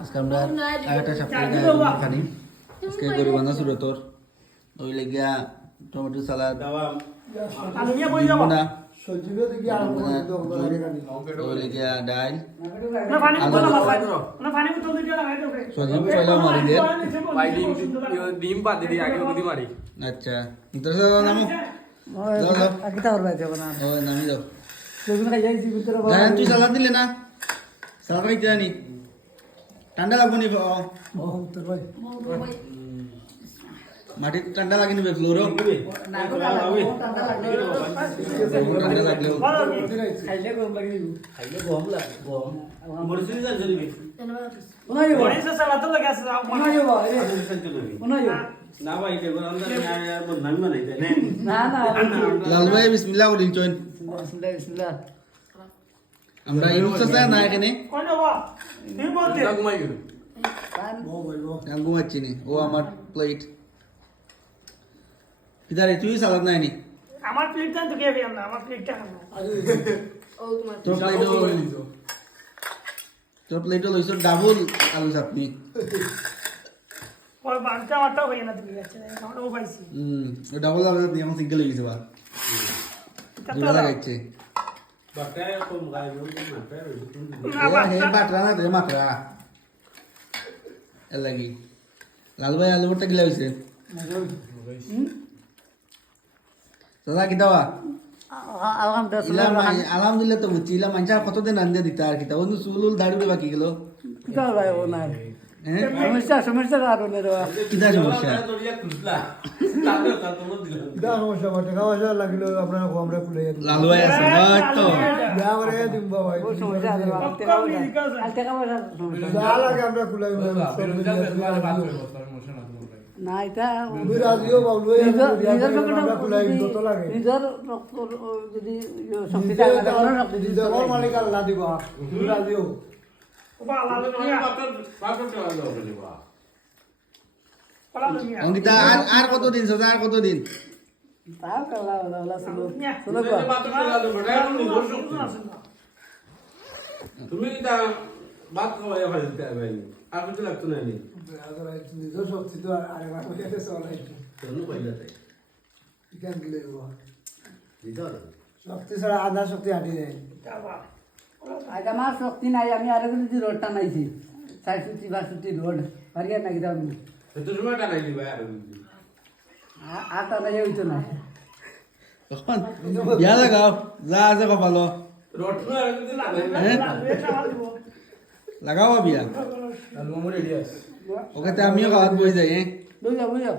আজকে আমরা আরেকটা সাপ্তাহিক খানি আজকে গরু বান্ধা শুরু তোর ওই লেগিয়া টমেটো সালাদ না ওই লেগিয়া ডাল সজীব পয়লা মারি দে ডিম পাতি দি আগে বুদ্ধি মারি আচ্ছা তোর নামো নামি যাও তুই সালাদ দিলে না সালাদ খাইতে জানি ঠান্ডা লাগবো নি মাটির ঠান্ডা লাগে নি ফ্লোরও ঠান্ডা লাগলেও লাল ভাই বিসমিল্লাহ বলিন চইন আমরা ইউজ আছে না এখানে ঘুমাচ্ছি নি ও আমার প্লেট কিদারে তুই সালাদ নাই নি আমার প্লেটটা তো খেয়ে না আমার প্লেটটা খাবো তোর প্লেটও লইছো ডাবল আলু চাটনি ওই বানটা আমারটাও হয়ে না তুমি যাচ্ছে আমরা ও পাইছি ওই ডাবল আলু চাটনি আমার সিঙ্গেল হয়ে গেছে বা দুটা লাগাইছে বাটরা না রে মাত্রা এর লাগি লাল ভাই আলু ভর্তা গিলা হইছে দাদা কি দাওয়া আলহামদুলিল্লাহ তো বুঝছি ইলা মানুষ কতদিন আনতে দিতে আর কিতা অন্য চুল দাড়ি বাকি গেল কিতা সমস্যা লালু ভাই আছে তো না এটা নিজের যদি শক্তি মালিক আল্লাহ দিব রাজিও অঙ্কিতা আর কতদিন সোজা আর কতদিন তাও কালা তুমি বাদ খাওয়াই ফেলতে পারবেন আর কিছু লাগতো না নি নিজের শক্তি তো আরেকবার হয়ে গেছে তোর কইলা তাই চিকেন দিলে দিদার শক্তি ছাড়া আধা শক্তি হাঁটি যায় আজ আমার শক্তি নাই আমি আরো যদি রোডটা নাইছি 60-62 রোড হারিয়া নাকি দাম তো সময় টাকা দিবা আর আটা নাই হইতো না কখন ইয়া লাগাও যা আছে কপালো রটনো আর যদি লাগাও বিয়া আলু রেডি আছে ওকে তে আমিও খাওয়াত বই যাই বুঝা